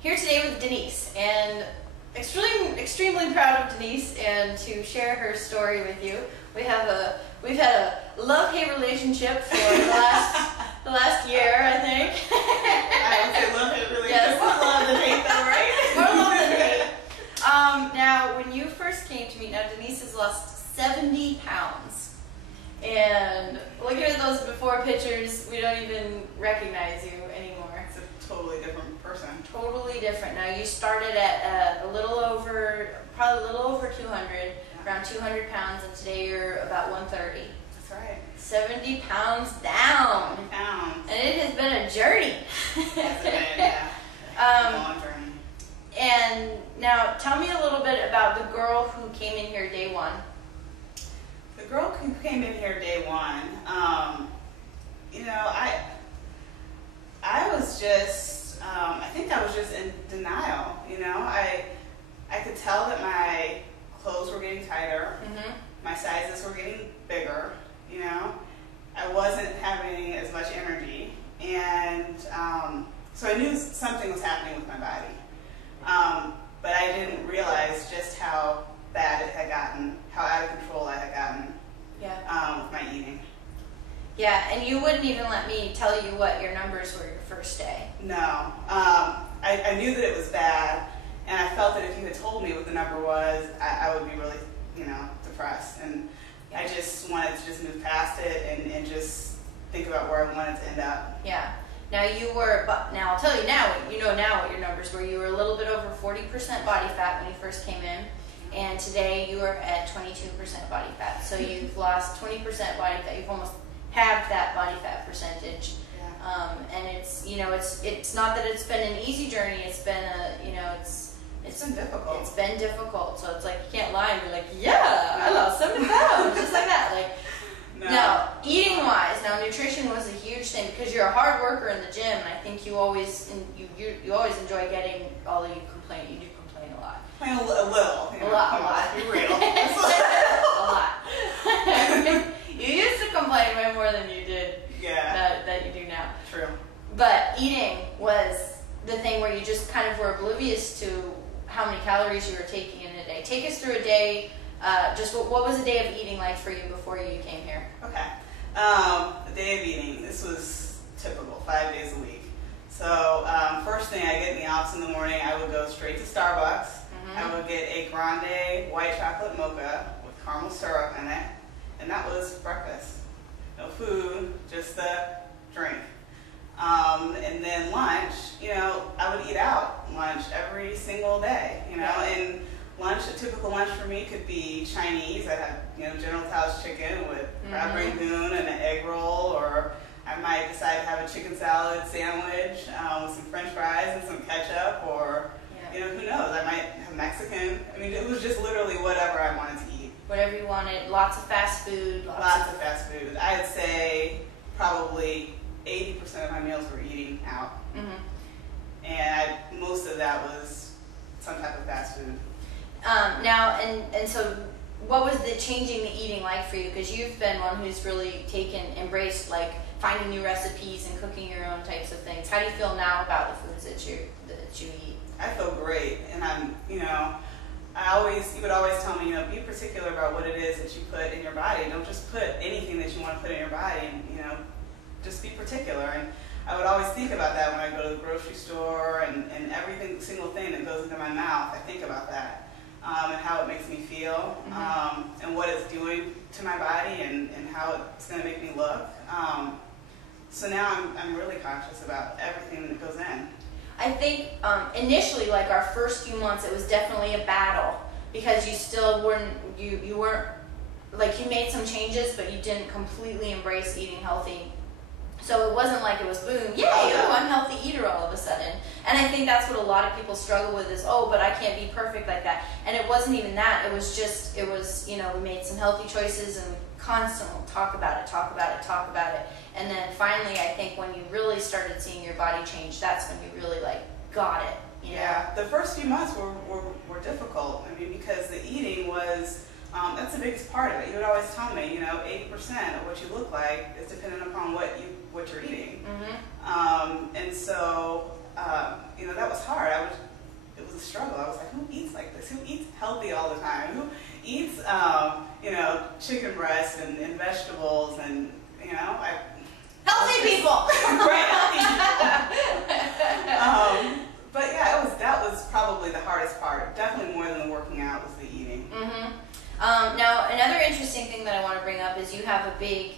here today with Denise, and extremely proud of Denise and to share her story with you. We've had a love-hate relationship for the last year, I think. I would say love-hate relationship. Yes. More love than hate, though, right? More love than hate. Now, when you first came to me, now Denise has lost 70 pounds. And looking at those before pictures, we don't even recognize you anymore. It's a totally different person. Totally different. Now, you started at probably a little over 200, around 200 pounds, and today you're about 130. That's right. 70 pounds down. 70 pounds. And it has been a journey. Yes, it is, yeah. A long journey. And now, tell me a little bit about the girl who came in here day one. The girl who came in here day one, I was just, I think I was just in denial, I could tell that my clothes were getting tighter, my sizes were getting bigger, I wasn't having as much energy, and so I knew something was happening with my body, but I didn't realize just how bad it had gotten, how out of control I had gotten with my eating. Yeah, and you wouldn't even let me tell you what your numbers were your first day. No. I knew that it was bad, and I felt that if you had told me what the number was, I would be really, depressed. And I just wanted to just move past it and just think about where I wanted to end up. Yeah. Now now I'll tell you now what your numbers were. You were a little bit over 40% body fat when you first came in. And today you are at 22% body fat. So you've lost 20% body fat. You've almost halved that body fat percentage. Yeah. And it's not that it's been an easy journey. It's been it's been difficult. It's been difficult. So it's like you can't lie and be like, yeah, I lost 70 pounds, just like that. Like, no, eating wise, now nutrition was a huge thing because you're a hard worker in the gym, and I think you always enjoy getting, although you do complain a lot. A little. A lot. Be real. A lot. You used to complain way more than you did. Yeah. That you do now. True. But eating was the thing where you just kind of were oblivious to how many calories you were taking in a day. Take us through a day. Just what was a day of eating like for you before you came here? Okay. A day of eating. This was typical, 5 days a week. So first thing, I get in the office in the morning, I would go straight to Starbucks. I would get a grande white chocolate mocha with caramel syrup in it, and that was breakfast. No food, just the drink. And then lunch, I would eat out lunch every single day, and lunch, a typical lunch for me could be Chinese. I'd have, General Tso's chicken with crab rangoon and an egg roll, or I might decide to have a chicken salad sandwich with some french fries and some ketchup, or, who knows, I might have Mexican. I mean, it was just literally whatever I wanted to eat. Whatever you wanted, lots of fast food. Lots of fast food. I'd say probably 80% of my meals were eating out. And most of that was some type of fast food. Now, and so what was the changing the eating like for you? Because you've been one who's really embraced like finding new recipes and cooking your own types of things. How do you feel now about the foods that you eat? I feel great, and I'm, you would always tell me, be particular about what it is that you put in your body. Don't just put anything that you want to put in your body, and, just be particular. And I would always think about that when I go to the grocery store, and every single thing that goes into my mouth, I think about that, and how it makes me feel, and what it's doing to my body, and how it's going to make me look. So now I'm really conscious about everything that goes in. I think initially, like our first few months, it was definitely a battle because you still weren't, you weren't, like you made some changes, but you didn't completely embrace eating healthy. So it wasn't like it was boom, yay, I'm a healthy eater all of a sudden. And I think that's what a lot of people struggle with is, but I can't be perfect like that. And it wasn't even that. It was, we made some healthy choices and we constantly talk about it. And then finally, I think when you really started seeing your body change, that's when you really got it. Yeah, the first few months were difficult. I mean, because the eating was, that's the biggest part of it. You would always tell me, 80% of what you look like is dependent upon what you're eating. And so, that was hard. I would eats, chicken breast and vegetables and, healthy people. Right, healthy people. But yeah, that was probably the hardest part. Definitely more than the working out was the eating. Now, another interesting thing that I want to bring up is you have a big,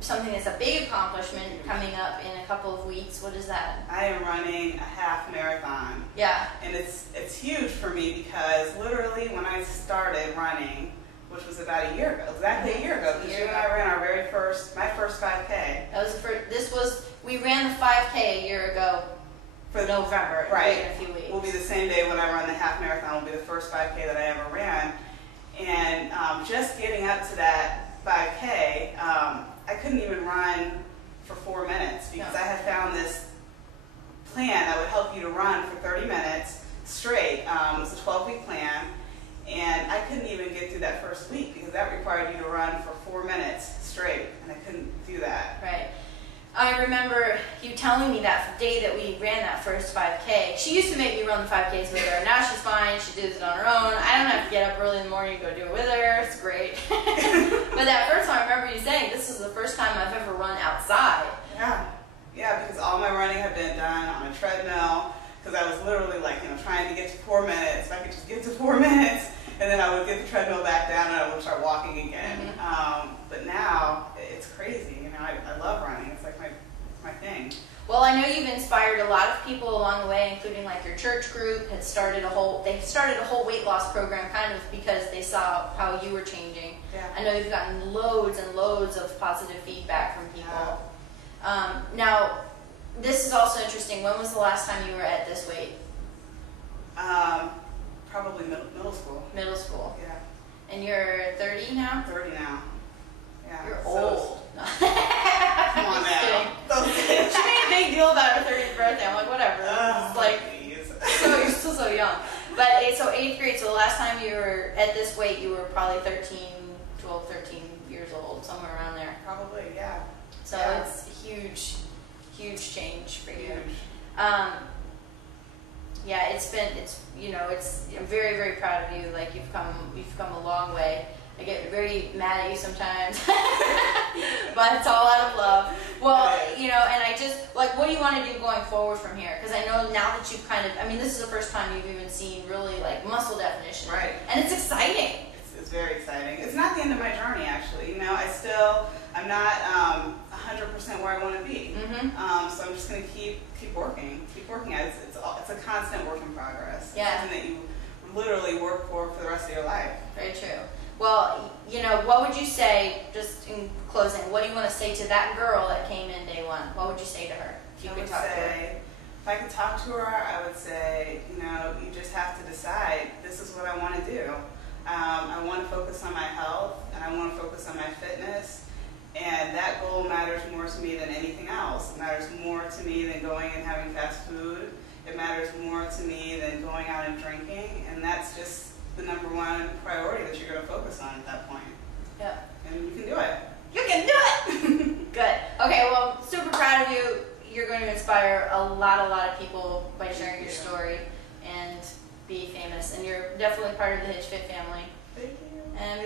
something that's a big accomplishment coming up in a couple of weeks. What is that? I am running a half marathon. Yeah. And it's huge for me because literally when I started running, which was about a year ago, exactly a year ago, because you and I ran my first 5K. That was we ran the 5K a year ago for November. Right. In a few weeks. Will be the same day when I run the half marathon. Will be the first 5K that I ever ran. And just getting up to that 5K, I couldn't even run for 4 minutes because I had found this plan that would help you to run for 30 minutes straight. It was a 12-week plan, and I couldn't even get through that first week because that required you to run for 4 minutes straight, and I couldn't do that. Right. I remember you telling me that day that we ran that first 5K. She used to make me run the 5Ks with her. Now she's fine. She does it on her own. I don't have to get up early in the morning to go do it with her. It's great. But that first time, I remember you saying, this is the first time I've ever run outside. Yeah, because all my running had been done on a treadmill because I was literally trying to get to 4 minutes. If I could just get to 4 minutes, and then I would get the treadmill back down and I would start walking again. But now, it's crazy. I love running. It's like my thing. Well, I know you've inspired a lot of people along the way, including your church group had started a whole weight loss program kind of because they saw how you were changing. Yeah. I know you've gotten loads and loads of positive feedback from people. Now, this is also interesting. When was the last time you were at this weight? Probably middle school. Middle school. Yeah. And you're 30 now? 30 now. Yeah. You're old. Come on now. She made a big deal about her 30th birthday. I'm like, whatever. So you're still so young. But so 8th grade, so the last time you were at this weight, you were probably 13 years old, somewhere around there. Probably, yeah. So it's a huge change for you. Huge. I'm very, very proud of you. You've come a long way. I get very mad at you sometimes, but it's all out of love. Well, and I just, what do you want to do going forward from here? Because I know now that you've this is the first time you've even seen really muscle definition. Right. And it's exciting. It's very exciting. It's not the end of my journey, actually. I'm not 100% where I want to be. So I'm just going to keep working at it. It's a constant work in progress. Yeah. It's something that you literally work for the rest of your life. Very true. Well, what would you say, just in closing, what do you want to say to that girl that came in day one? What would you say to her if you could talk to her? If I could talk to her, I would say, you just have to decide, this is what I want to do. I want to focus on my health, and I want to focus on my fitness, and that goal matters more to me than anything else. It matters more to me than going and having fast food. It matters more to me than going out and drinking, and that's just the number one priority that you're going to focus on at that point. Yeah. And you can do it. You can do it! Good. Okay, well, super proud of you. You're going to inspire a lot of people by sharing your story and be famous. And you're definitely part of the Hitch Fit family. Thank you. And we